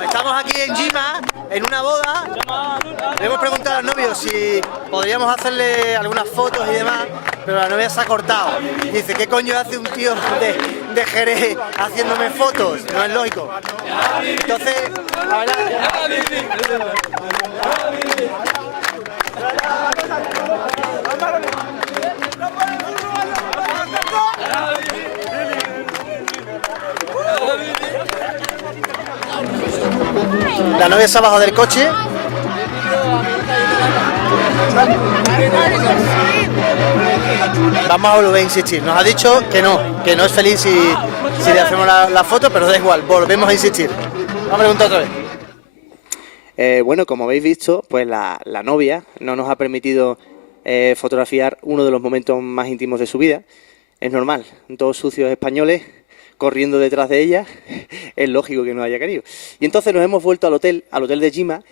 Estamos aquí en Jima, en una boda. Le hemos preguntado al novio si podríamos hacerle algunas fotos y demás, pero la novia se ha cortado. Dice, ¿qué coño hace un tío de Jerez haciéndome fotos? No es lógico. Entonces, la verdad... La novia se ha bajado del coche. Vamos a volver a insistir. Nos ha dicho que no es feliz si le hacemos la foto, pero da igual, volvemos a insistir. Vamos a preguntar otra vez. Bueno, como habéis visto, pues la novia no nos ha permitido fotografiar uno de los momentos más íntimos de su vida. Es normal, dos sucios españoles corriendo detrás de ella, es lógico que no haya querido. Y entonces nos hemos vuelto al hotel de Jima,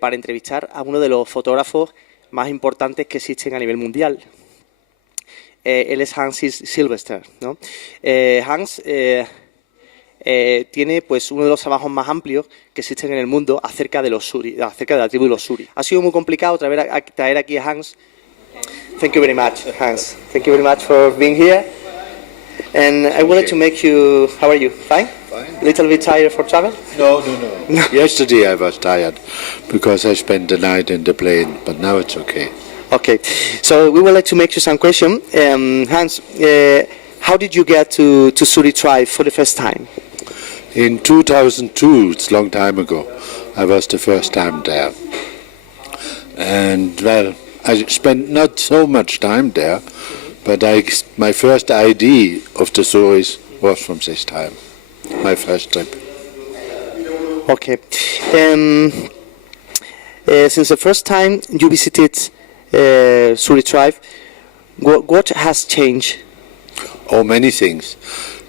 para entrevistar a uno de los fotógrafos más importantes que existen a nivel mundial. Él es Hans Silvester, ¿no? Hans tiene pues uno de los trabajos más amplios que existen en el mundo acerca de los Suri, acerca de la tribu de los Suri. Ha sido muy complicado traer aquí a Hans. Thank you very much, Hans. Thank you very much for being here. And I wanted to make you... How are you? Fine? Fine. A little bit tired for travel? No. Yesterday I was tired because I spent the night in the plane, but now it's okay. Okay, so we would like to make you some question. Hans, how did you get to Suri tribe for the first time? In 2002, it's a long time ago, I was the first time there. And, well, I spent not so much time there, but my first idea of the Suris was from this time, my first trip. Okay. Since the first time you visited Suri tribe, what has changed? Oh, many things.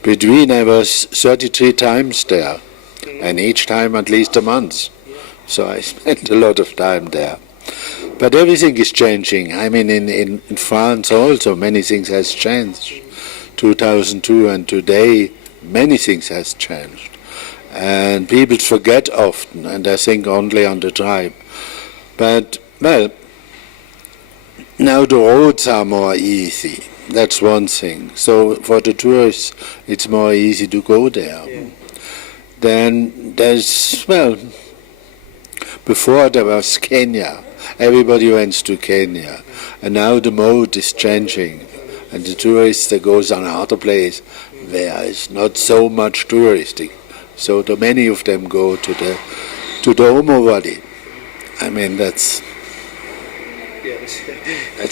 Between I was 33 times there, and each time at least a month. So I spent a lot of time there. But everything is changing. I mean, in France also many things has changed. 2002 and today, many things has changed. And people forget often, and they think only on the tribe. But, well, now the roads are more easy. That's one thing. So for the tourists, it's more easy to go there. Yeah. Then there's, well, before there was Kenya. Everybody went to Kenya, and now the mode is changing, and the tourist that goes on another place where it's not so much touristic. So many of them go to the Omo Valley. I mean that's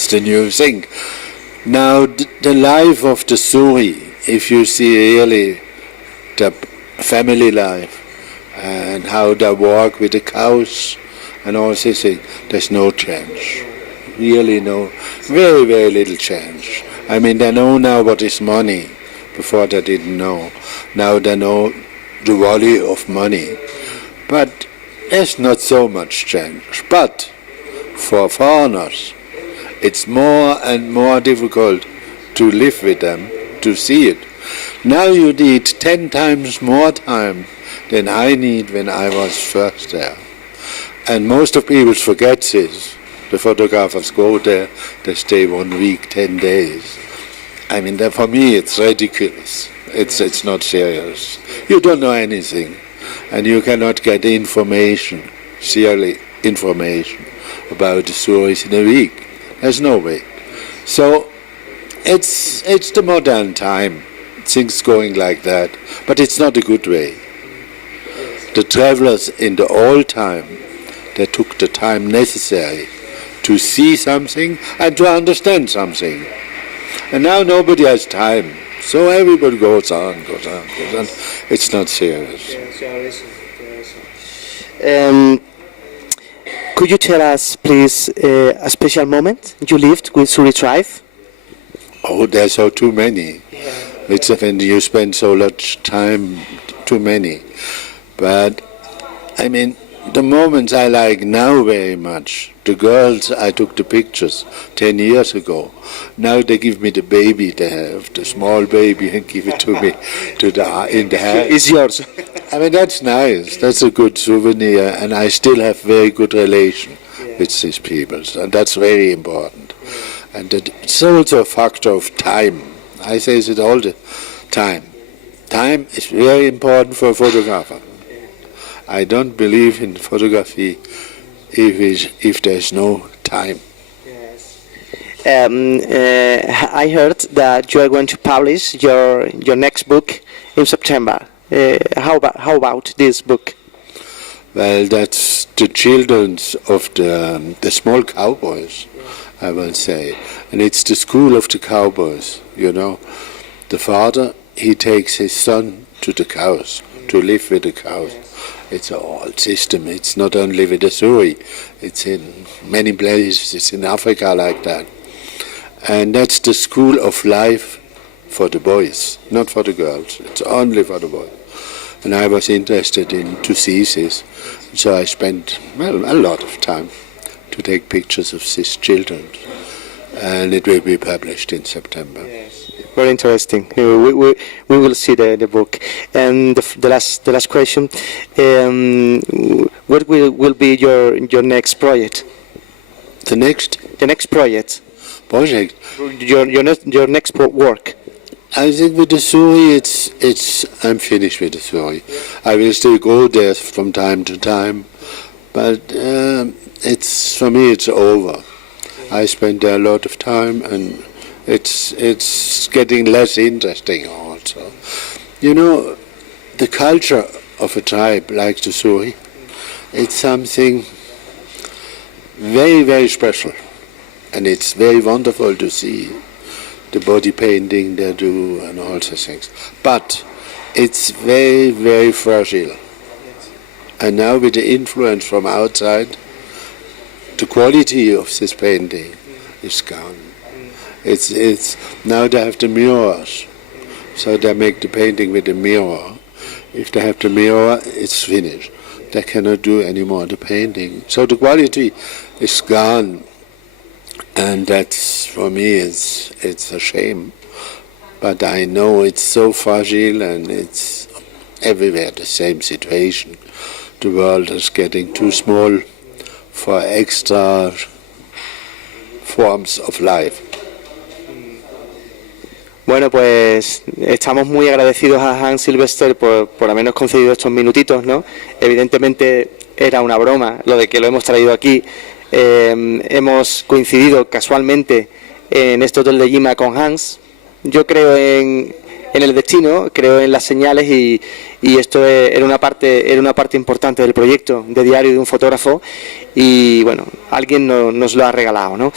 the new thing. Now the life of the Suri, if you see really the family life and how they walk with the cows. And all this thing, there's no change. Really no, very, very little change. I mean, they know now what is money. Before they didn't know. Now they know the value of money. But there's not so much change. But for foreigners, it's more and more difficult to live with them, to see it. Now you need 10 times more time than I need when I was first there. And most of people forget this. The photographers go there, they stay 1 week, 10 days. I mean, for me it's ridiculous. It's not serious. You don't know anything, and you cannot get information, serious information about the Suris in a week. There's no way. So it's the modern time. Things going like that, but it's not a good way. The travelers in the old time, they took the time necessary to see something and to understand something. And now nobody has time. So everybody goes on. It's not serious. Could you tell us, please, a special moment you lived with Suri tribe? Oh, there's so too many. Yeah. It's when you spend so much time, too many. But, I mean, the moments I like now very much. The girls, I took the pictures 10 years ago. Now they give me the baby, they have the small baby and give it to me in the hand. It's yours. I mean, that's nice. That's a good souvenir, and I still have very good relation with these people, and that's very important. And it's also a factor of time. I say it all the time. Time is very important for a photographer. I don't believe in photography if there's no time. I heard that you are going to publish your next book in September. How about this book? Well, that's the children of the small cowboys, I will say. And it's the school of the cowboys, you know. The father, he takes his son to the cows, to live with the cows. It's a whole system. It's not only with the Suri. It's in many places. It's in Africa like that. And that's the school of life for the boys, not for the girls. It's only for the boys. And I was interested to see this. So I spent, well, a lot of time to take pictures of these children. And it will be published in September. Yes. Very interesting. We will see the book. And the last question, what will be your next project? The next project. Your next work. I think with the Suri, I'm finished with the Suri. I will still go there from time to time, but for me it's over. I spent there a lot of time, and it's getting less interesting also. You know, the culture of a tribe like the Suri, it's something very, very special. And it's very wonderful to see the body painting they do and all those things. But it's very, very fragile. And now with the influence from outside, the quality of this painting is gone. It's now they have the mirrors, so they make the painting with the mirror. If they have the mirror, it's finished. They cannot do any more the painting. So the quality is gone. And that's, for me, it's a shame. But I know it's so fragile, and it's everywhere the same situation. The world is getting too small for extra forms of life. Bueno, pues estamos muy agradecidos a Hans Silvester por habernos concedido estos minutitos, ¿no? Evidentemente era una broma lo de que lo hemos traído aquí. Hemos coincidido casualmente en este hotel de Lima con Hans. Yo creo en el destino, creo en las señales y esto era una parte importante del proyecto de Diario de un fotógrafo y bueno, alguien nos lo ha regalado, ¿no?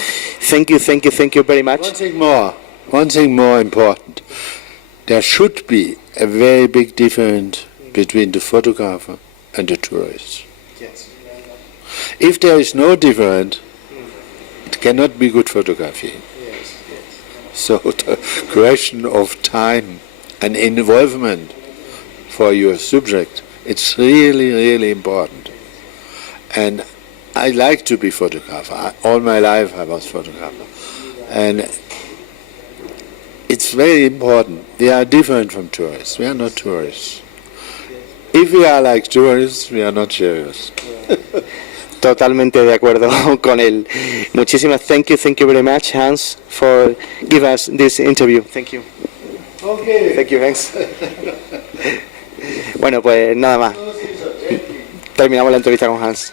Thank you very much. One thing more important. There should be a very big difference between the photographer and the tourist. Yes. If there is no difference, it cannot be good photography. Yes. So the question of time and involvement for your subject, it's really, really important. And I like to be photographer. All my life I was photographer. And it's very important. We are different from tourists. We are not tourists. If we are like tourists, we are not serious. Totalmente de acuerdo con él. Muchísimas thank you very much, Hans, for giving us this interview. Thank you. Okay. Thank you, Hans. Bueno, pues nada más. Terminamos la entrevista con Hans.